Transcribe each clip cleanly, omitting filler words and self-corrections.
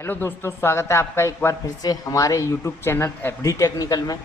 Hello दोस्तों, स्वागत है आपका एक बार फिर से हमारे YouTube चैनल एफडी टेक्निकल में।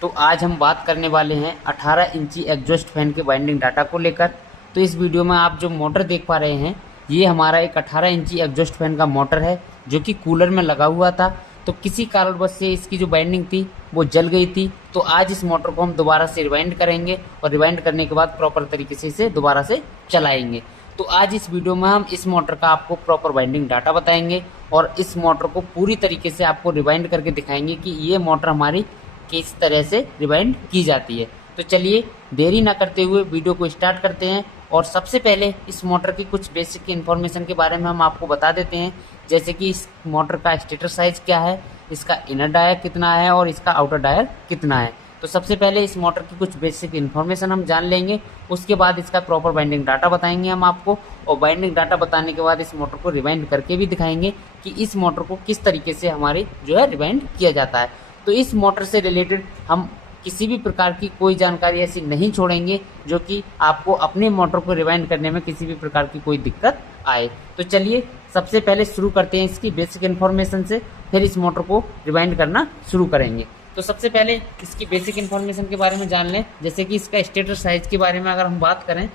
तो आज हम बात करने वाले हैं 18 इंची एग्जॉस्ट फैन के वाइंडिंग डाटा को लेकर। तो इस वीडियो में आप जो मोटर देख पा रहे हैं, ये हमारा एक 18 इंची एग्जॉस्ट फैन का मोटर है जो कि कूलर में लगा हुआ था। तो किसी कारणवश से इसकी जो वाइंडिंग थी वो जल गई थी। तो आज इस मोटर को हम दोबारा से रिवाइंड करेंगे और रिवाइंड करने के बाद प्रॉपर तरीके से इसे दोबारा से चलाएंगे। तो आज इस वीडियो में हम इस मोटर का आपको प्रॉपर वाइंडिंग डाटा बताएंगे और इस मोटर को पूरी तरीके से आपको रिवाइंड करके दिखाएंगे कि ये मोटर हमारी किस तरह से रिवाइंड की जाती है। तो चलिए देरी ना करते हुए वीडियो को स्टार्ट करते हैं। और सबसे पहले इस मोटर की कुछ बेसिक इन्फॉर्मेशन के बारे में हम आपको बता देते हैं, जैसे कि इस मोटर का स्टेटर साइज क्या है, इसका इनर डायर कितना है और इसका आउटर डायर कितना है। तो सबसे पहले इस मोटर की कुछ बेसिक इन्फॉर्मेशन हम जान लेंगे, उसके बाद इसका प्रॉपर बाइंडिंग डाटा बताएंगे हम आपको। और बाइंडिंग डाटा बताने के बाद इस मोटर को रिवाइंड करके भी दिखाएंगे कि इस मोटर को किस तरीके से हमारी जो है रिवाइंड किया जाता है। तो इस मोटर से रिलेटेड हम किसी भी प्रकार की कोई जानकारी ऐसी नहीं छोड़ेंगे जो कि आपको अपने मोटर को रिवाइंड करने में किसी भी प्रकार की कोई दिक्कत आए। तो चलिए सबसे पहले शुरू करते हैं इसकी बेसिक इन्फॉर्मेशन से, फिर इस मोटर को रिवाइंड करना शुरू करेंगे। तो सबसे पहले इसकी बेसिक इन्फॉर्मेशन के बारे में जान लें, जैसे कि इसका स्टेटर साइज के बारे में अगर हम बात करें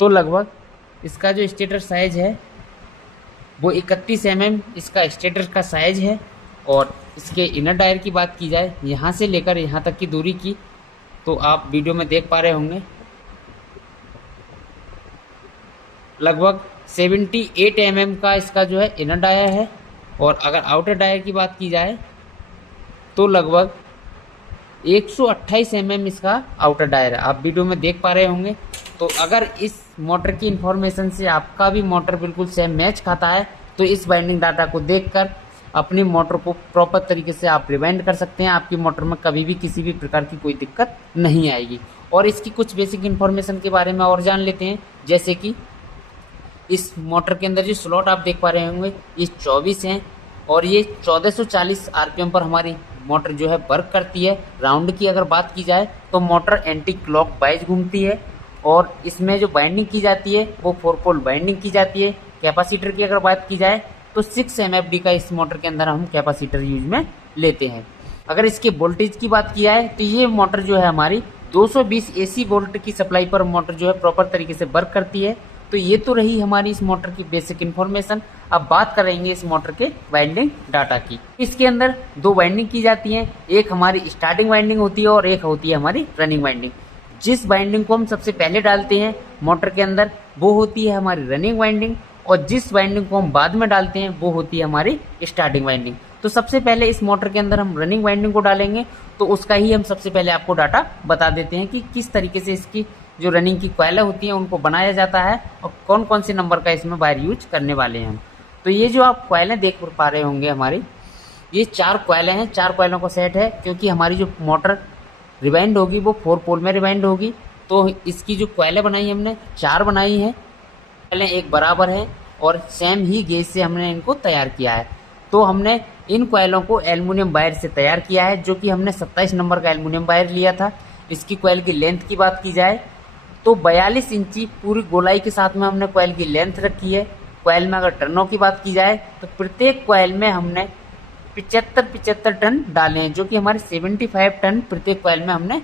तो लगभग इसका जो स्टेटर साइज है वो 31 mm इसका स्टेटर का साइज है। और इसके इनर डायर की बात की जाए, यहाँ से लेकर यहाँ तक की दूरी की, तो आप वीडियो में देख पा रहे होंगे लगभग 78 mm का इसका जो है इनर डायर है। और अगर आउटर डायर की बात की जाए तो लगभग 128 mm इसका आउटर डायर है, आप वीडियो में देख पा रहे होंगे। तो अगर इस मोटर की इन्फॉर्मेशन से आपका भी मोटर बिल्कुल सेम मैच खाता है तो इस बाइंडिंग डाटा को देखकर अपनी मोटर को प्रॉपर तरीके से आप रिवाइंड कर सकते हैं। आपकी मोटर में कभी भी किसी भी प्रकार की कोई दिक्कत नहीं आएगी। और इसकी कुछ बेसिक इन्फॉर्मेशन के बारे में और जान लेते हैं, जैसे कि इस मोटर के अंदर जो स्लॉट आप देख पा रहे होंगे ये 24 हैं और ये 1440 RPM पर हमारी मोटर जो है वर्क करती है। राउंड की अगर बात की जाए तो मोटर एंटी क्लॉक वाइज घूमती है और इसमें जो बाइंडिंग की जाती है वो 4 पोल बाइंडिंग की जाती है। कैपेसिटर की अगर बात की जाए तो 6 MFD का इस मोटर के अंदर हम कैपेसिटर यूज में लेते हैं। अगर इसके वोल्टेज की बात की जाए तो ये मोटर जो है हमारी 220 AC वोल्ट की सप्लाई पर मोटर जो है प्रॉपर तरीके से वर्क करती है। तो ये तो रही हमारी इस मोटर की बेसिक इन्फॉर्मेशन। अब बात करेंगे इस मोटर के वाइंडिंग डाटा की। इसके अंदर 2 वाइंडिंग की जाती हैं, एक हमारी स्टार्टिंग वाइंडिंग होती है और एक होती है हमारी रनिंग वाइंडिंग। जिस वाइंडिंग को हम सबसे पहले डालते हैं मोटर के अंदर वो होती है हमारी रनिंग वाइंडिंग, और जिस वाइंडिंग को हम बाद में डालते हैं वो होती है हमारी स्टार्टिंग वाइंडिंग। तो सबसे पहले इस मोटर के अंदर हम रनिंग वाइंडिंग को डालेंगे, तो उसका ही हम सबसे पहले आपको डाटा बता देते हैं कि किस तरीके से इसकी जो रनिंग की कॉइलें होती हैं उनको बनाया जाता है और कौन कौन से नंबर का इसमें वायर यूज करने वाले हैं हम। तो ये जो आप कॉइलें देख पा रहे होंगे हमारी, ये 4 कॉइलें हैं, 4 कॉइलों का सेट है। क्योंकि हमारी जो मोटर रिवाइंड होगी वो 4 पोल में रिवाइंड होगी, तो इसकी जो कॉइलें बनाई हमने 4 बनाई हैं। कॉइलें एक बराबर है और सेम ही गेज से हमने इनको तैयार किया है। तो हमने इन कॉइलों को एल्युमिनियम वायर से तैयार किया है, जो कि हमने 27 नंबर का एल्युमिनियम वायर लिया था। इसकी कॉइल की लेंथ की बात की जाए तो 42 इंची पूरी गोलाई के साथ में हमने कॉइल की लेंथ रखी है। कॉइल में अगर टर्नों की बात की जाए तो प्रत्येक कॉइल में हमने 75 टन डाले हैं, जो कि हमारे 75 टन प्रत्येक कॉइल में हमने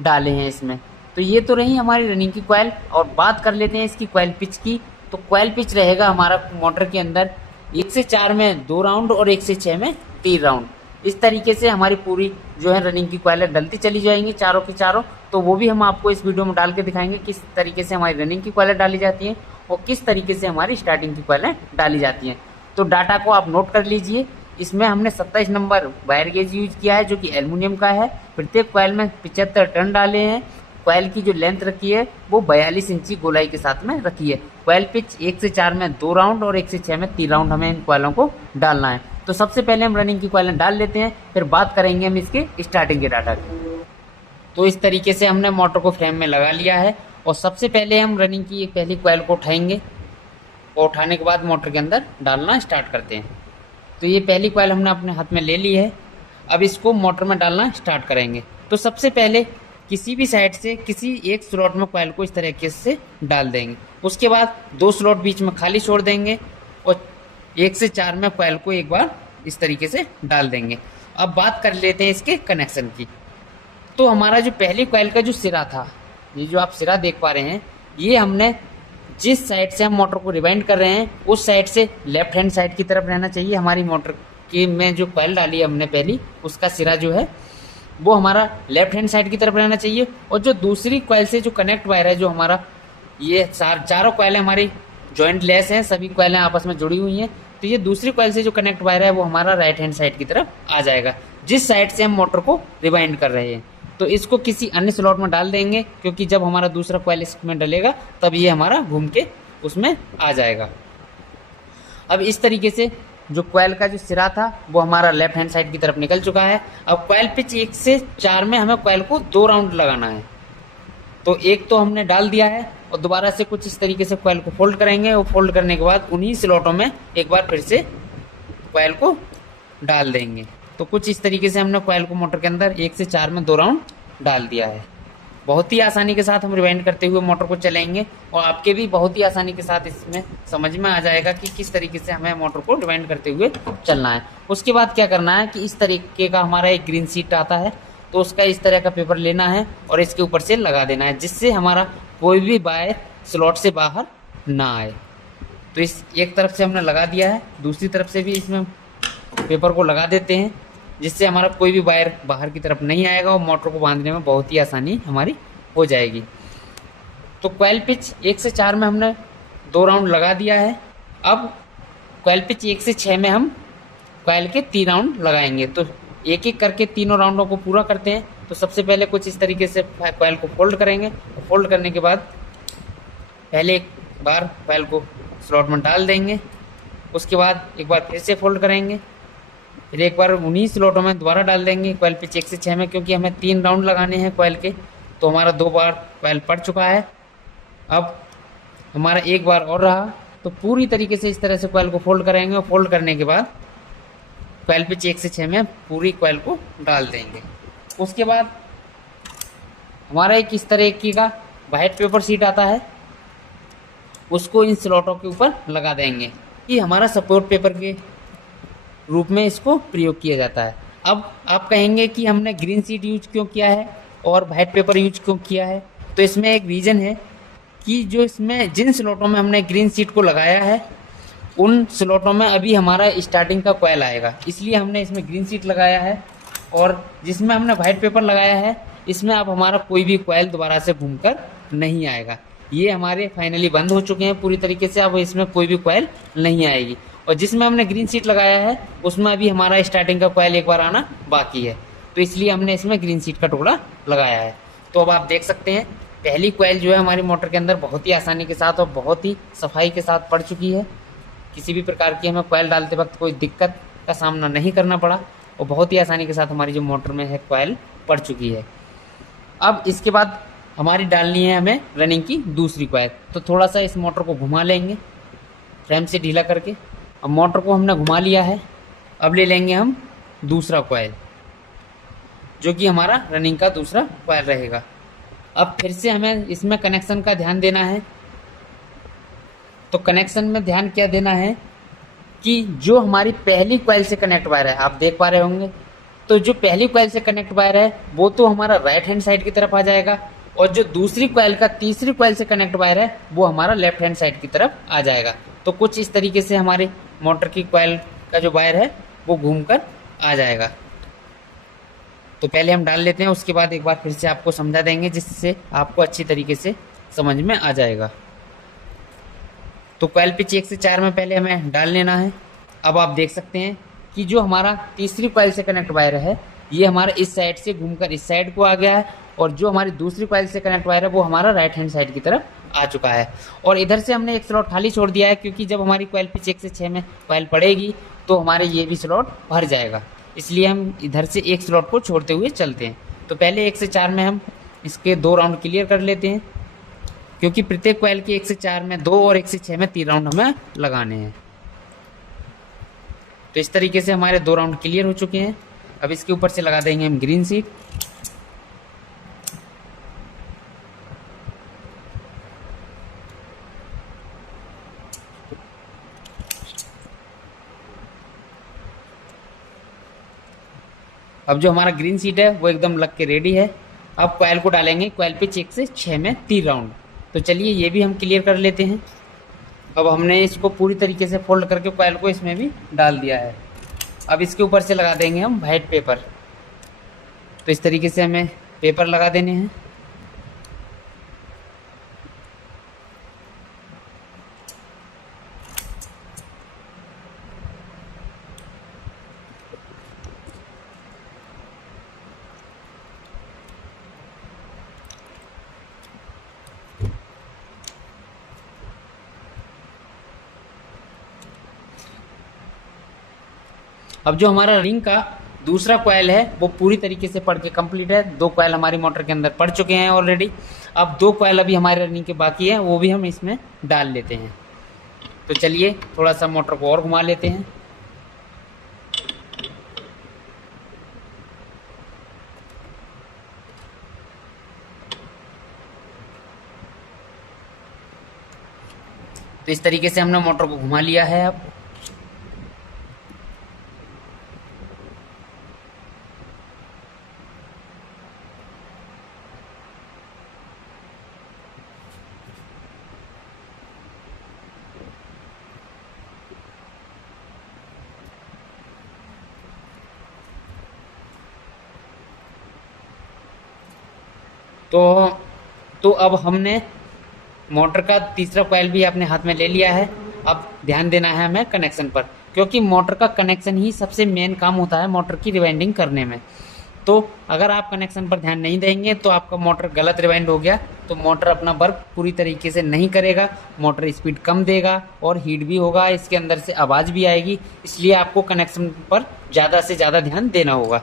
डाले हैं इसमें। तो ये तो रही हमारी रनिंग की कॉइल। और बात कर लेते हैं इसकी कॉइल पिच की। तो कॉइल पिच रहेगा हमारा मोटर के अंदर 1 से 4 में 2 राउंड और 1 से 6 में 3 राउंड। इस तरीके से हमारी पूरी जो है रनिंग की कॉइलें डलती चली जाएंगी चारों की चारों। तो वो भी हम आपको इस वीडियो में डाल के दिखाएंगे किस तरीके से हमारी रनिंग की कॉइलें डाली जाती हैं और किस तरीके से हमारी स्टार्टिंग की कॉइलें डाली जाती हैं। तो डाटा को आप नोट कर लीजिए। इसमें हमने 27 नंबर वायर गेज यूज किया है, जो कि एल्युमिनियम का है। प्रत्येक कॉइल में 75 टन डाले हैं। कॉइल की जो लेंथ रखी है वो 42 इंची गोलाई के साथ में रखी है। कॉइल पिच 1 से 4 में 2 राउंड और 1 से 6 में 3 राउंड हमें इन कॉइलों को डालना है। तो सबसे पहले हम रनिंग की कॉइलें डाल लेते हैं, फिर बात करेंगे हम इसके स्टार्टिंग के डाटा की। तो इस तरीके से हमने मोटर को फ्रेम में लगा लिया है और सबसे पहले हम रनिंग की एक पहली कॉइल को उठाएंगे और उठाने के बाद मोटर के अंदर डालना स्टार्ट करते हैं। तो ये पहली कॉइल हमने अपने हाथ में ले ली है। अब इसको मोटर में डालना स्टार्ट करेंगे। तो सबसे पहले किसी भी साइड से किसी एक स्लॉट में कॉइल को इस तरीके से डाल देंगे। उसके बाद 2 स्लॉट बीच में खाली छोड़ देंगे और 1 से 4 में कॉइल को एक बार इस तरीके से डाल देंगे। अब बात कर लेते हैं इसके कनेक्शन की। तो हमारा जो पहली कॉइल का जो सिरा था, ये जो आप सिरा देख पा रहे हैं, ये हमने जिस साइड से हम मोटर को रिवाइंड कर रहे हैं उस साइड से लेफ्ट हैंड साइड की तरफ रहना चाहिए। हमारी मोटर की में जो कॉइल डाली है हमने पहली, उसका सिरा जो है वो हमारा लेफ्ट हैंड साइड की तरफ रहना चाहिए। और जो दूसरी कॉइल से जो कनेक्ट वायर है, जो हमारा ये चारों कॉइलें हमारी जॉइंट लेस हैं, सभी कॉइलें आपस में जुड़ी हुई हैं, तो ये दूसरी कॉइल से जो कनेक्ट वायर है वो हमारा राइट हैंड साइड की तरफ आ जाएगा, जिस साइड से हम मोटर को रिवाइंड कर रहे हैं। तो इसको किसी अन्य स्लॉट में डाल देंगे, क्योंकि जब हमारा दूसरा कॉइल इसमें डलेगा तब ये हमारा घूम के उसमें आ जाएगा। अब इस तरीके से जो कॉइल का जो सिरा था वो हमारा लेफ्ट हैंड साइड की तरफ निकल चुका है। अब कॉइल पिच 1 से 4 में हमें कॉइल को 2 राउंड लगाना है। तो एक तो हमने डाल दिया है और दोबारा से कुछ इस तरीके से कॉइल को फोल्ड करेंगे, और फोल्ड करने के बाद उन्हीं स्लॉटों में एक बार फिर से कॉइल को डाल देंगे। तो कुछ इस तरीके से हमने कॉइल को मोटर के अंदर 1 से 4 में 2 राउंड डाल दिया है। बहुत ही आसानी के साथ हम रिवाइंड करते हुए मोटर को चलाएंगे, और आपके भी बहुत ही आसानी के साथ इसमें समझ में आ जाएगा कि किस तरीके से हमें मोटर को रिवाइंड करते हुए चलना है। उसके बाद क्या करना है कि इस तरीके का हमारा एक ग्रीन शीट आता है, तो उसका इस तरह का पेपर लेना है और इसके ऊपर से लगा देना है, जिससे हमारा कोई भी वायर स्लॉट से बाहर ना आए। तो इस एक तरफ से हमने लगा दिया है, दूसरी तरफ से भी इसमें पेपर को लगा देते हैं, जिससे हमारा कोई भी वायर बाहर की तरफ नहीं आएगा और मोटर को बांधने में बहुत ही आसानी हमारी हो जाएगी। तो कॉइल पिच 1 से 4 में हमने 2 राउंड लगा दिया है। अब कॉइल पिच 1 से 6 में हम कॉइल के 3 राउंड लगाएंगे। तो एक एक करके तीनों राउंडों को पूरा करते हैं। तो सबसे पहले कुछ इस तरीके से कॉइल को फोल्ड करेंगे, फोल्ड करने के बाद पहले एक बार कॉइल को स्लॉट में डाल देंगे, उसके बाद एक बार फिर से फोल्ड करेंगे, फिर एक बार उन्हीं स्लॉटों में दोबारा डाल देंगे कॉइल पिच 1 से 6 में, क्योंकि हमें 3 राउंड लगाने हैं कॉइल के। तो हमारा 2 बार कॉइल पड़ चुका है, अब हमारा एक बार और रहा। तो पूरी तरीके से इस तरह से कॉइल को फोल्ड करेंगे, और फोल्ड करने के बाद कॉइल पिच 1 से 6 में पूरी कॉइल को डाल देंगे। उसके बाद हमारा एक इस तरह की का वाइट पेपर शीट आता है, उसको इन स्लॉटों के ऊपर लगा देंगे, कि हमारा सपोर्ट पेपर के रूप में इसको प्रयोग किया जाता है। अब आप कहेंगे कि हमने ग्रीन शीट यूज क्यों किया है और वाइट पेपर यूज क्यों किया है? तो इसमें एक रीज़न है कि जो इसमें जिन स्लॉटों में हमने ग्रीन शीट को लगाया है उन स्लॉटों में अभी हमारा स्टार्टिंग का कॉइल आएगा, इसलिए हमने इसमें ग्रीन शीट लगाया है। और जिसमें हमने वाइट पेपर लगाया है इसमें अब हमारा कोई भी कॉइल दोबारा से घूमकर नहीं आएगा। ये हमारे फाइनली बंद हो चुके हैं पूरी तरीके से, अब इसमें कोई भी कॉइल नहीं आएगी। और जिसमें हमने ग्रीन शीट लगाया है उसमें अभी हमारा स्टार्टिंग का कॉइल एक बार आना बाकी है, तो इसलिए हमने इसमें ग्रीन शीट का टुकड़ा लगाया है। तो अब आप देख सकते हैं पहली कॉइल जो है हमारी मोटर के अंदर बहुत ही आसानी के साथ और बहुत ही सफाई के साथ पड़ चुकी है। किसी भी प्रकार की हमें कॉइल डालते वक्त कोई दिक्कत का सामना नहीं करना पड़ा, और बहुत ही आसानी के साथ हमारी जो मोटर में है कॉइल पड़ चुकी है। अब इसके बाद हमारी डालनी है हमें रनिंग की दूसरी कॉइल। तो थोड़ा सा इस मोटर को घुमा लेंगे फ्रेम से ढीला करके। अब मोटर को हमने घुमा लिया है, अब ले लेंगे हम दूसरा कॉइल, जो कि हमारा रनिंग का दूसरा कॉइल रहेगा। अब फिर से हमें इसमें कनेक्शन का ध्यान देना है। तो कनेक्शन में ध्यान क्या देना है कि जो हमारी पहली कॉइल से कनेक्ट वायर है, आप देख पा रहे होंगे, तो जो पहली कॉइल से कनेक्ट वायर है वो तो हमारा राइट हैंड साइड की तरफ आ जाएगा, और जो दूसरी कॉइल का तीसरी कॉइल से कनेक्ट वायर है वो हमारा लेफ्ट हैंड साइड की तरफ आ जाएगा। तो कुछ इस तरीके से हमारी मोटर की कॉइल का जो वायर है वो घूमकर आ जाएगा। तो पहले हम डाल लेते हैं, उसके बाद एक बार फिर से आपको समझा देंगे जिससे आपको अच्छी तरीके से समझ में आ जाएगा। तो कॉइल पिच 1 से 4 में पहले हमें डाल लेना है। अब आप देख सकते हैं कि जो हमारा तीसरी कॉइल से कनेक्ट वायर है ये हमारा इस साइड से घूमकर इस साइड को आ गया है, और जो हमारी दूसरी कॉइल से कनेक्ट वायर है वो हमारा राइट हैंड साइड की तरफ आ चुका है। और इधर से हमने एक स्लॉट खाली छोड़ दिया है, क्योंकि जब हमारी कॉइल पिच 1 से 6 में कॉइल पड़ेगी तो हमारे ये भी स्लॉट भर जाएगा, इसलिए हम इधर से एक स्लॉट को छोड़ते हुए चलते हैं। तो पहले 1 से 4 में हम इसके 2 राउंड क्लियर कर लेते हैं, क्योंकि प्रत्येक कॉइल के 1 से 4 में 2 और 1 से 6 में 3 राउंड हमें लगाने हैं। तो इस तरीके से हमारे 2 राउंड क्लियर हो चुके हैं। अब इसके ऊपर से लगा देंगे हम ग्रीन शीट। अब जो हमारा ग्रीन सीट है वो एकदम लग के रेडी है। अब कॉइल को डालेंगे कॉइल पिच 1 से 6 में 3 राउंड। तो चलिए ये भी हम क्लियर कर लेते हैं। अब हमने इसको पूरी तरीके से फोल्ड करके कॉइल को इसमें भी डाल दिया है। अब इसके ऊपर से लगा देंगे हम वाइट पेपर। तो इस तरीके से हमें पेपर लगा देने हैं। अब जो हमारा रिंग का दूसरा कॉइल है वो पूरी तरीके से पड़ के कंप्लीट है। 2 कॉइल हमारी मोटर के अंदर पड़ चुके हैं ऑलरेडी। अब 2 कॉइल अभी हमारे रनिंग के बाकी है, वो भी हम इसमें डाल लेते हैं। तो चलिए थोड़ा सा मोटर को और घुमा लेते हैं। तो इस तरीके से हमने मोटर को घुमा लिया है। अब तो अब हमने मोटर का तीसरा कॉइल भी अपने हाथ में ले लिया है। अब ध्यान देना है हमें कनेक्शन पर, क्योंकि मोटर का कनेक्शन ही सबसे मेन काम होता है मोटर की रिवाइंडिंग करने में। तो अगर आप कनेक्शन पर ध्यान नहीं देंगे तो आपका मोटर गलत रिवाइंड हो गया तो मोटर अपना वर्क पूरी तरीके से नहीं करेगा, मोटर स्पीड कम देगा और हीट भी होगा, इसके अंदर से आवाज़ भी आएगी। इसलिए आपको कनेक्शन पर ज़्यादा से ज़्यादा ध्यान देना होगा।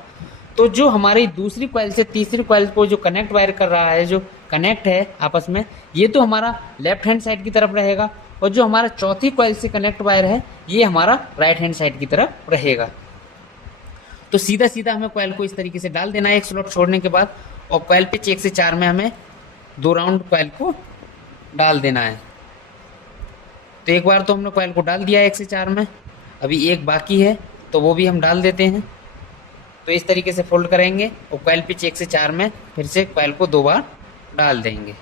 तो जो हमारी दूसरी कॉइल से तीसरी कॉइल को जो कनेक्ट वायर कर रहा है, जो कनेक्ट है आपस में, ये तो हमारा लेफ्ट हैंड साइड की तरफ रहेगा, और जो हमारा चौथी कॉइल से कनेक्ट वायर है ये हमारा राइट हैंड साइड की तरफ रहेगा। तो सीधा सीधा हमें कॉइल को इस तरीके से डाल देना है एक स्लॉट छोड़ने के बाद, और कॉइल पिच 1 से 4 में हमें 2 राउंड कॉइल को डाल देना है। तो एक बार तो हमने कॉइल को डाल दिया है 1 से 4 में, अभी एक बाकी है तो वो भी हम डाल देते हैं। तो इस तरीके से फोल्ड करेंगे और कॉइल पिच 1 से 4 में फिर से कॉइल को 2 बार डाल देंगे।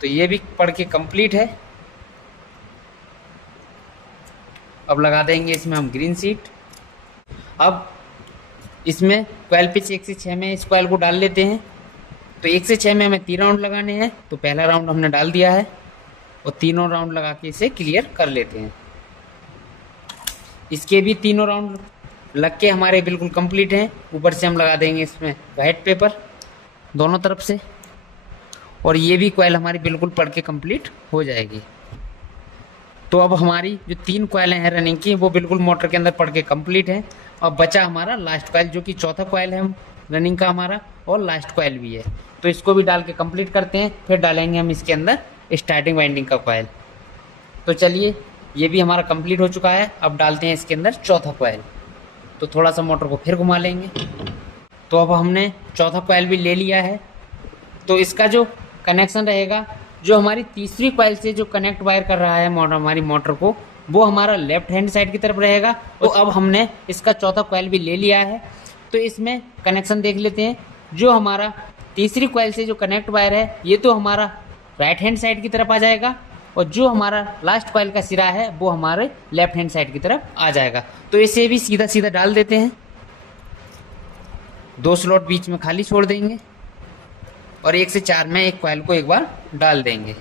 तो ये भी पढ़ के कंप्लीट है। अब लगा देंगे इसमें हम ग्रीन सीट। अब इसमें कॉइल पिच 1 से 6 में इस कॉइल को डाल लेते हैं। तो 1 से 6 में हमें 3 राउंड लगाने हैं। तो पहला राउंड हमने डाल दिया है और तीनों राउंड लगा के इसे क्लियर कर लेते हैं। इसके भी तीनों राउंड लग के हमारे बिल्कुल कंप्लीट हैं। ऊपर से हम लगा देंगे इसमें वाइट पेपर दोनों तरफ से, और ये भी कॉइल हमारी बिल्कुल पड़ के कंप्लीट हो जाएगी। तो अब हमारी जो 3 कॉइलें हैं रनिंग की वो बिल्कुल मोटर के अंदर पड़ के कंप्लीट हैं। अब बचा हमारा लास्ट कॉइल, जो कि चौथा कॉइल है रनिंग का हमारा, और लास्ट कॉइल भी है। तो इसको भी डाल के कंप्लीट करते हैं, फिर डालेंगे हम इसके अंदर स्टार्टिंग वाइंडिंग का कॉइल। तो चलिए ये भी हमारा कंप्लीट हो चुका है। अब डालते हैं इसके अंदर चौथा कॉइल। तो थोड़ा सा मोटर को फिर घुमा लेंगे। तो अब हमने चौथा कॉइल भी ले लिया है। तो इसका जो कनेक्शन रहेगा, जो हमारी तीसरी कॉइल से जो कनेक्ट वायर कर रहा है हमारी मोटर को, वो हमारा लेफ्ट हैंड साइड की तरफ रहेगा। तो अब हमने इसका चौथा कॉइल भी ले लिया है। तो इसमें कनेक्शन देख लेते हैं। जो हमारा तीसरी कॉइल से जो कनेक्ट वायर है ये तो हमारा राइट हैंड साइड की तरफ आ जाएगा, और जो हमारा लास्ट कॉइल का सिरा है वो हमारे लेफ्ट हैंड साइड की तरफ आ जाएगा। तो इसे भी सीधा सीधा डाल देते हैं। 2 स्लॉट बीच में खाली छोड़ देंगे और 1 से 4 में एक कॉइल को एक बार डाल देंगे,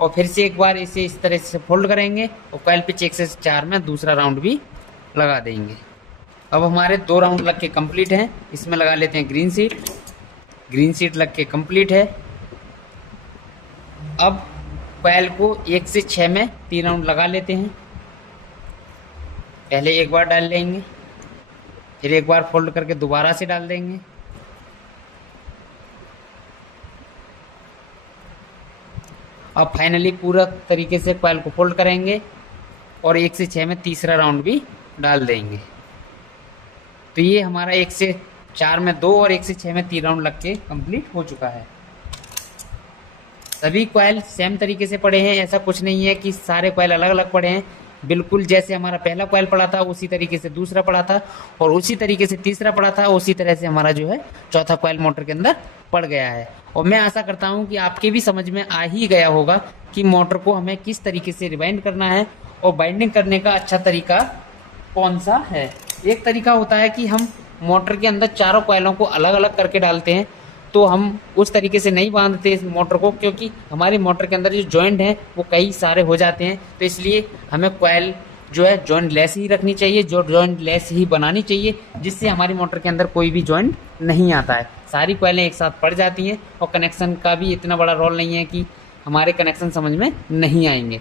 और फिर से एक बार इसे इस तरह से फोल्ड करेंगे और कॉइल पिच 1 से 4 में दूसरा राउंड भी लगा देंगे। अब हमारे 2 राउंड लग के कंप्लीट हैं। इसमें लगा लेते हैं ग्रीन सीट। ग्रीन सीट लग के कंप्लीट है। अब कॉइल को 1 से 6 में 3 राउंड लगा लेते हैं। पहले एक बार डाल लेंगे, फिर एक बार फोल्ड करके दोबारा से डाल देंगे। अब फाइनली पूरा तरीके से कॉइल को फोल्ड करेंगे और 1 से 6 में तीसरा राउंड भी डाल देंगे। तो ये हमारा 1 से 4 में 2 और 1 से 6 में 3 राउंड लग के कंप्लीट हो चुका है। सभी कॉइल सेम तरीके से पड़े हैं, ऐसा कुछ नहीं है कि सारे कॉइल अलग अलग पड़े हैं। बिल्कुल जैसे हमारा पहला कॉइल पड़ा था उसी तरीके से दूसरा पड़ा था, और उसी तरीके से तीसरा पड़ा था, उसी तरह से हमारा जो है चौथा कॉइल मोटर के अंदर पड़ गया है। और मैं आशा करता हूँ कि आपके भी समझ में आ ही गया होगा कि मोटर को हमें किस तरीके से रिवाइंड करना है और बाइंडिंग करने का अच्छा तरीका कौन सा है। एक तरीका होता है कि हम मोटर के अंदर चारों कॉइलों को अलग अलग करके डालते हैं, तो हम उस तरीके से नहीं बांधते इस मोटर को, क्योंकि हमारी मोटर के अंदर जो जॉइंट हैं वो कई सारे हो जाते हैं। तो इसलिए हमें कॉइल जो है जॉइंट लेस ही रखनी चाहिए, जो जॉइंट लेस ही बनानी चाहिए, जिससे हमारी मोटर के अंदर कोई भी जॉइंट नहीं आता है। सारी कॉइलें एक साथ पड़ जाती हैं और कनेक्शन का भी इतना बड़ा रोल नहीं है कि हमारे कनेक्शन समझ में नहीं आएंगे।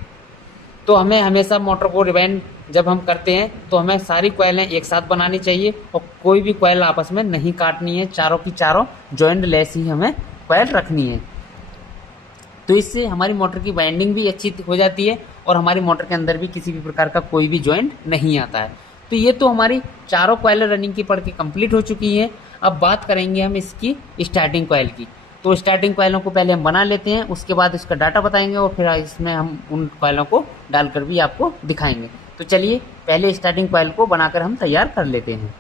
तो हमें हमेशा मोटर को रिवाइंड जब हम करते हैं तो हमें सारी कॉइलें एक साथ बनानी चाहिए और कोई भी कॉइल आपस में नहीं काटनी है, चारों की चारों जॉइंट लेस ही हमें कॉइल रखनी है। तो इससे हमारी मोटर की बाइंडिंग भी अच्छी हो जाती है और हमारी मोटर के अंदर भी किसी भी प्रकार का कोई भी जॉइंट नहीं आता है। तो ये तो हमारी चारों कॉइल रनिंग की पढ़ के कंप्लीट हो चुकी हैं। अब बात करेंगे हम इसकी स्टार्टिंग कॉइल की। तो स्टार्टिंग कॉइलों को पहले हम बना लेते हैं, उसके बाद इसका डाटा बताएंगे और फिर इसमें हम उन कॉइलों को डालकर भी आपको दिखाएंगे। तो चलिए पहले स्टार्टिंग कॉइल को बनाकर हम तैयार कर लेते हैं।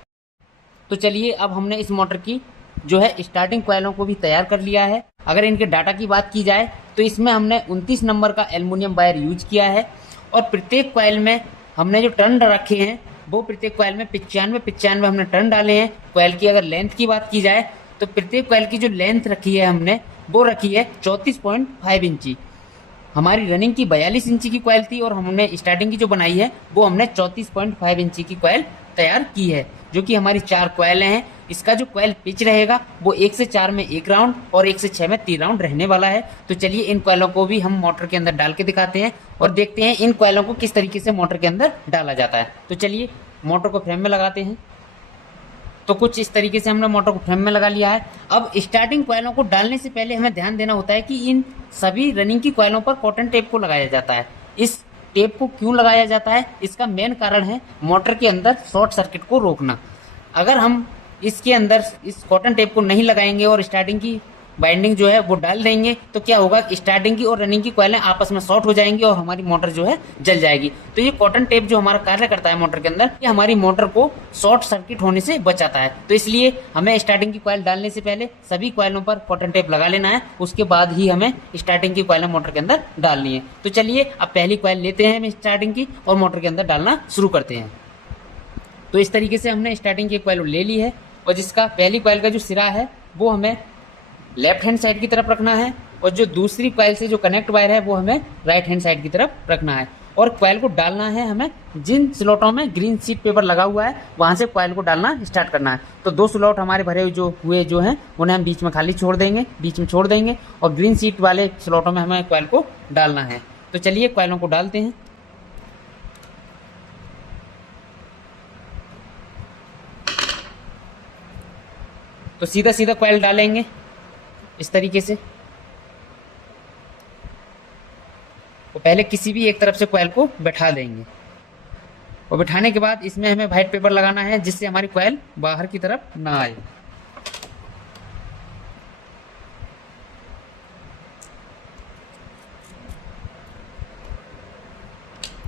तो चलिए अब हमने इस मोटर की जो है स्टार्टिंग कॉइलों को भी तैयार कर लिया है। अगर इनके डाटा की बात की जाए तो इसमें हमने 29 नंबर का एल्युमिनियम वायर यूज किया है और प्रत्येक कॉइल में हमने जो टर्न रखे हैं वो प्रत्येक कॉइल में 95 हमने टर्न डाले हैं। कॉइल की अगर लेंथ की बात की जाए तो प्रत्येक कॉइल की जो लेंथ रखी है हमने वो रखी है 34.5 इंची। हमारी रनिंग की 42 इंची की कॉइल थी और हमने स्टार्टिंग की जो बनाई है वो हमने 34.5 इंची की कॉइल तैयार की है, जो कि हमारी 4 कॉइलें हैं। इसका जो कॉइल पिच रहेगा वो 1 से 4 में 1 राउंड और 1 से 6 में 3 राउंड रहने वाला है। तो चलिए इन कॉइलों को भी हम मोटर के अंदर डाल के दिखाते हैं और देखते हैं इन कॉइलों को किस तरीके से मोटर के अंदर डाला जाता है। तो चलिए मोटर को फ्रेम में लगाते हैं। तो कुछ इस तरीके से हमने मोटर को फ्रेम में लगा लिया है। अब स्टार्टिंग कॉइलों को डालने से पहले हमें ध्यान देना होता है कि इन सभी रनिंग की कॉइलों पर कॉटन टेप को लगाया जाता है। इस टेप को क्यों लगाया जाता है, इसका मेन कारण है मोटर के अंदर शॉर्ट सर्किट को रोकना। अगर हम इसके अंदर इस कॉटन टेप को नहीं लगाएंगे और स्टार्टिंग की बाइंडिंग जो है वो डाल देंगे तो क्या होगा, स्टार्टिंग की और रनिंग की कॉइलें आपस में शॉर्ट हो जाएंगी और हमारी मोटर जो है जल जाएगी। तो ये कॉटन टेप जो हमारा कार्य करता है मोटर के अंदर, ये हमारी मोटर को शॉर्ट सर्किट होने से बचाता है। तो इसलिए हमें स्टार्टिंग की कॉइल डालने से पहले सभी कॉइलों पर कॉटन टेप लगा लेना है, उसके बाद ही हमें स्टार्टिंग की कॉइलें मोटर के अंदर डालनी है। तो चलिए अब पहली कॉइल लेते हैं हम स्टार्टिंग की और मोटर के अंदर डालना शुरू करते हैं। तो इस तरीके से हमने स्टार्टिंग की कॉइल ले ली है और जिसका पहली कॉइल का जो सिरा है वो हमें लेफ्ट हैंड साइड की तरफ रखना है और जो दूसरी कॉइल से जो कनेक्ट वायर है वो हमें राइट हैंड साइड की तरफ रखना है। और कॉइल को डालना है हमें जिन स्लॉटों में ग्रीन शीट पेपर लगा हुआ है वहां से कॉइल को डालना स्टार्ट करना है। तो 2 स्लॉट हमारे भरे हुए जो हैं उन्हें हम बीच में खाली बीच में छोड़ देंगे और ग्रीन शीट वाले स्लॉटों में हमें कॉइल को डालना है। तो चलिए कॉइलों को डालते हैं। तो सीधा सीधा कॉइल डालेंगे इस तरीके से। तो पहले किसी भी एक तरफ से कॉइल को बैठा देंगे और बैठाने के बाद इसमें हमें व्हाइट पेपर लगाना है जिससे हमारी कॉइल बाहर की तरफ ना आए।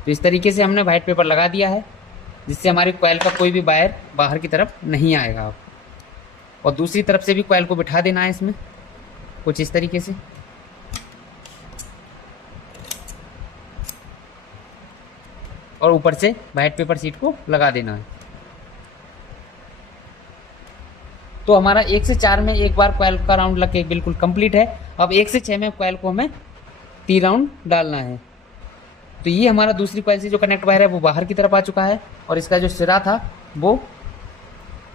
तो इस तरीके से हमने व्हाइट पेपर लगा दिया है जिससे हमारी कॉइल का कोई भी वायर बाहर की तरफ नहीं आएगा। और दूसरी तरफ से भी कॉइल को बिठा देना है इसमें कुछ इस तरीके से। और ऊपर से व्हाइट पेपर शीट को लगा देना है। तो हमारा 1 से 4 में एक बार कॉइल का राउंड लग के बिल्कुल कंप्लीट है। अब 1 से 6 में कॉइल को हमें 3 राउंड डालना है। तो ये हमारा दूसरी कॉइल से जो कनेक्ट वायर है वो बाहर की तरफ आ चुका है और इसका जो सिरा था वो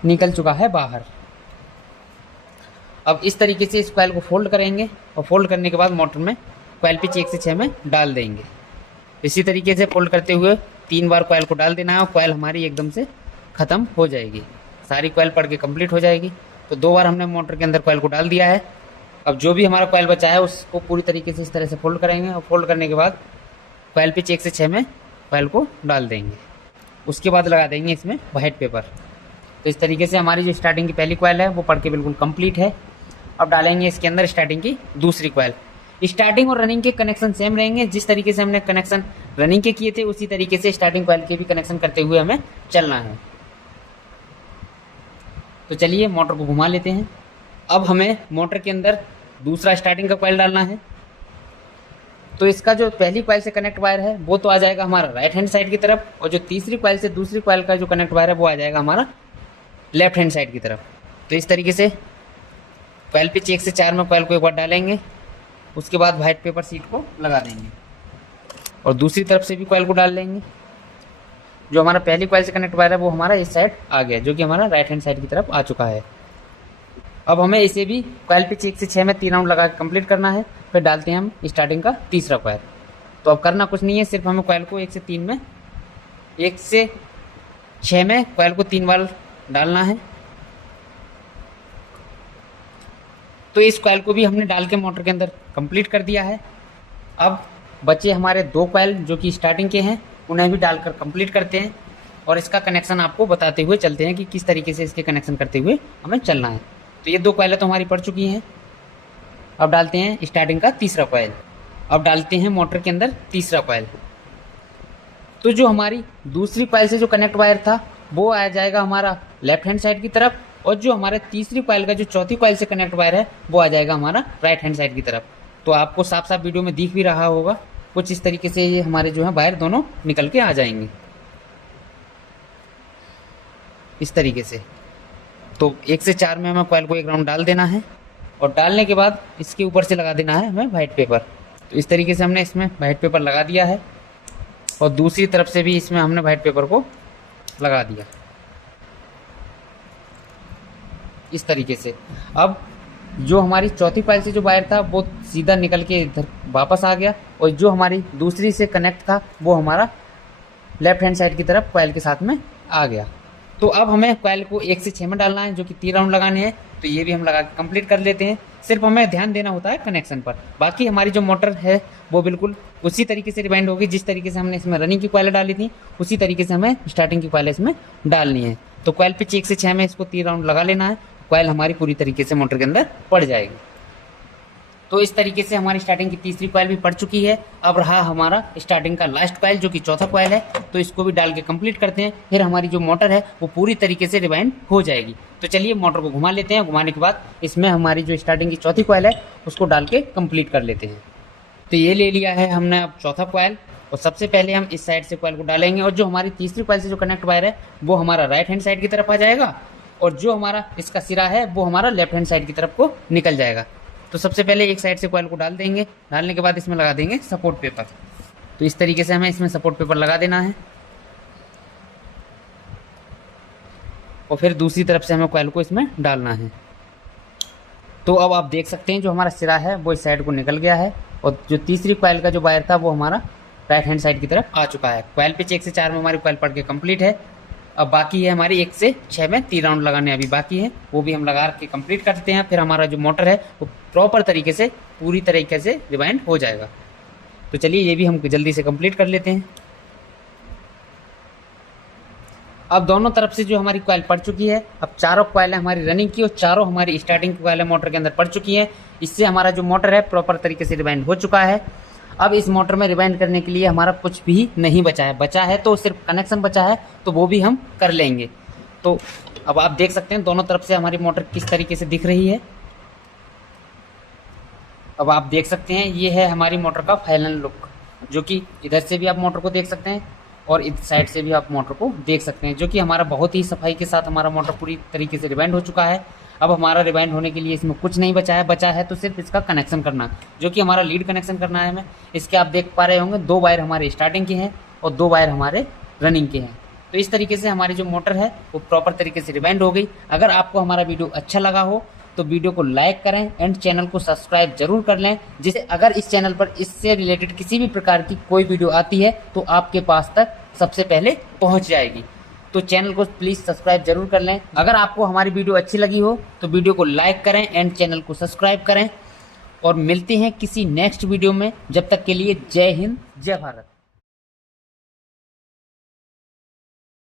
निकल चुका है बाहर। अब इस तरीके से इस कॉइल को फोल्ड करेंगे और फोल्ड करने के बाद मोटर में कॉइल पिच 1 से 6 में डाल देंगे। इसी तरीके से फोल्ड करते हुए 3 बार कॉइल को डाल देना है और कॉइल हमारी एकदम से ख़त्म हो जाएगी, सारी कॉइल पड़ के कंप्लीट हो जाएगी। तो 2 बार हमने मोटर के अंदर कॉइल को डाल दिया है। अब जो भी हमारा कॉइल बचा है उसको पूरी तरीके से इस तरह से फोल्ड करेंगे और फोल्ड करने के बाद कॉइल पिच 1 से 6 में कॉइल को डाल देंगे। उसके बाद लगा देंगे इसमें व्हाइट पेपर। तो इस तरीके से हमारी जो स्टार्टिंग की पहली कॉइल है वो पड़ के बिल्कुल कंप्लीट है। अब डालेंगे इसके अंदर स्टार्टिंग की दूसरी कॉइल। स्टार्टिंग और रनिंग के कनेक्शन सेम रहेंगे। जिस तरीके से हमने कनेक्शन रनिंग के किए थे उसी तरीके से स्टार्टिंग कॉइल के भी कनेक्शन करते हुए हमें चलना है। तो चलिए मोटर को घुमा लेते हैं। अब हमें मोटर के अंदर दूसरा स्टार्टिंग का कॉइल डालना है। तो इसका जो पहली कॉइल से कनेक्ट वायर है वो तो आ जाएगा हमारा राइट हैंड साइड की तरफ, और जो तीसरी कॉइल से दूसरी कॉइल का जो कनेक्ट वायर है वो आ जाएगा हमारा लेफ्ट हैंड साइड की तरफ। तो इस तरीके से कॉइल पिच 1 से 4 में कॉइल को एक बार डालेंगे, उसके बाद व्हाइट पेपर सीट को लगा देंगे और दूसरी तरफ से भी कॉइल को डाल लेंगे। जो हमारा पहली कॉइल से कनेक्ट वायर है वो हमारा इस साइड आ गया, जो कि हमारा राइट हैंड साइड की तरफ आ चुका है। अब हमें इसे भी कॉइल पिच 1 से 6 में 3 राउंड लगा के कंप्लीट करना है। फिर डालते हैं हम स्टार्टिंग का तीसरा कॉइल। तो अब करना कुछ नहीं है, सिर्फ हमें कॉइल को 1 से 6 में कॉइल को 3 बार डालना है। तो इस कॉइल को भी हमने डाल के मोटर के अंदर कंप्लीट कर दिया है। अब बचे हमारे 2 कॉइल जो कि स्टार्टिंग के हैं, उन्हें भी डालकर कंप्लीट करते हैं और इसका कनेक्शन आपको बताते हुए चलते हैं कि किस तरीके से इसके कनेक्शन करते हुए हमें चलना है। तो ये 2 कॉइलें तो हमारी पड़ चुकी हैं। अब डालते हैं स्टार्टिंग का तीसरा कॉइल। अब डालते हैं मोटर के अंदर तीसरा कॉइल। तो जो हमारी दूसरी कॉइल से जो कनेक्ट वायर था वो आ जाएगा हमारा लेफ्ट हैंड साइड की तरफ, और जो हमारे तीसरी कॉइल का जो चौथी कॉइल से कनेक्ट वायर है वो आ जाएगा हमारा राइट हैंड साइड की तरफ। तो आपको साफ साफ वीडियो में दिख भी रहा होगा, कुछ इस तरीके से ये हमारे जो है वायर दोनों निकल के आ जाएंगे इस तरीके से। तो 1 से 4 में हमें कॉइल को एक राउंड डाल देना है और डालने के बाद इसके ऊपर से लगा देना है हमें व्हाइट पेपर। तो इस तरीके से हमने इसमें व्हाइट पेपर लगा दिया है और दूसरी तरफ से भी इसमें हमने व्हाइट पेपर को लगा दिया इस तरीके से। अब जो हमारी चौथी कॉइल से जो वायर था वो सीधा निकल के इधर वापस आ गया, और जो हमारी दूसरी से कनेक्ट था वो हमारा लेफ्ट हैंड साइड की तरफ कॉइल के साथ में आ गया। तो अब हमें कॉइल को 1 से 6 में डालना है, जो कि 3 राउंड लगाने हैं। तो ये भी हम लगा के कंप्लीट कर लेते हैं। सिर्फ हमें ध्यान देना होता है कनेक्शन पर। बाकी हमारी जो मोटर है वो बिल्कुल उसी तरीके से रिवाइंड होगी जिस तरीके से हमने इसमें रनिंग की कॉइल डाली थी, उसी तरीके से हमें स्टार्टिंग की कॉइल इसमें डालनी है। तो कॉइल पिच 1 से 6 में इसको 3 राउंड लगा लेना है। कॉइल हमारी पूरी तरीके से मोटर के अंदर पड़ जाएगी। तो इस तरीके से हमारी स्टार्टिंग की तीसरी कॉइल भी पड़ चुकी है। अब रहा हमारा स्टार्टिंग का लास्ट कॉइल जो कि चौथा कॉइल है। तो इसको भी डाल के कंप्लीट करते हैं, फिर हमारी जो मोटर है वो पूरी तरीके से रिवाइंड हो जाएगी। तो चलिए मोटर को घुमा लेते हैं। घुमाने के बाद इसमें हमारी जो स्टार्टिंग की चौथी कॉइल है उसको डाल के कंप्लीट कर लेते हैं। तो ये ले लिया है हमने अब चौथा कॉइल, और सबसे पहले हम इस साइड से कॉइल को डालेंगे, और जो हमारी तीसरी कॉइल से जो कनेक्ट वायर है वो हमारा राइट हैंड साइड की तरफ आ जाएगा, और जो हमारा इसका सिरा है वो हमारा लेफ्ट हैंड साइड की तरफ को निकल जाएगा। तो सबसे पहले एक साइड से कॉइल को डाल देंगे, डालने के बाद इसमें लगा देंगे सपोर्ट पेपर। तो इस तरीके से हमें इसमें सपोर्ट पेपर लगा देना है, और फिर दूसरी तरफ से हमें कॉइल को इसमें डालना है। तो अब आप देख सकते हैं जो हमारा सिरा है वो इस साइड को निकल गया है, और जो तीसरी कॉइल का जो वायर था वो हमारा राइट हैंड साइड की तरफ आ चुका है। कॉइल पिच 1 से 4 में हमारी कॉइल पड़ के कंप्लीट है। अब बाकी है हमारी 1 से 6 में 3 राउंड लगाने अभी बाकी है, वो भी हम लगा के कंप्लीट करते हैं। फिर हमारा जो मोटर है वो प्रॉपर तरीके से पूरी तरीके से रिवाइंड हो जाएगा। तो चलिए ये भी हम जल्दी से कंप्लीट कर लेते हैं। अब दोनों तरफ से जो हमारी कॉइल पड़ चुकी है, अब चारों कॉइल हमारी रनिंग की और चारों हमारी स्टार्टिंग की कॉइल मोटर के अंदर पड़ चुकी है। इससे हमारा जो मोटर है प्रॉपर तरीके से रिवाइंड हो चुका है। अब इस मोटर में रिवाइंड करने के लिए हमारा कुछ भी नहीं बचा है तो सिर्फ कनेक्शन बचा है, तो वो भी हम कर लेंगे। तो अब आप देख सकते हैं दोनों तरफ से हमारी मोटर किस तरीके से दिख रही है। अब आप देख सकते हैं ये है हमारी मोटर का फाइनल लुक, जो कि इधर से भी आप मोटर को देख सकते हैं और इस साइड से भी आप मोटर को देख सकते हैं, जो कि हमारा बहुत ही सफाई के साथ हमारा मोटर पूरी तरीके से रिवाइंड हो चुका है। अब हमारा रिवाइंड होने के लिए इसमें कुछ नहीं बचा है तो सिर्फ इसका कनेक्शन करना, जो कि हमारा लीड कनेक्शन करना है हमें। इसके आप देख पा रहे होंगे 2 वायर हमारे स्टार्टिंग के हैं और 2 वायर हमारे रनिंग के हैं। तो इस तरीके से हमारी जो मोटर है वो प्रॉपर तरीके से रिवाइंड हो गई। अगर आपको हमारा वीडियो अच्छा लगा हो तो वीडियो को लाइक करें एंड चैनल को सब्सक्राइब जरूर कर लें, जिससे अगर इस चैनल पर इससे रिलेटेड किसी भी प्रकार की कोई वीडियो आती है तो आपके पास तक सबसे पहले पहुंच जाएगी। तो चैनल को प्लीज़ सब्सक्राइब जरूर कर लें। अगर आपको हमारी वीडियो अच्छी लगी हो तो वीडियो को लाइक करें एंड चैनल को सब्सक्राइब करें, और मिलते हैं किसी नेक्स्ट वीडियो में। जब तक के लिए जय हिंद, जय भारत।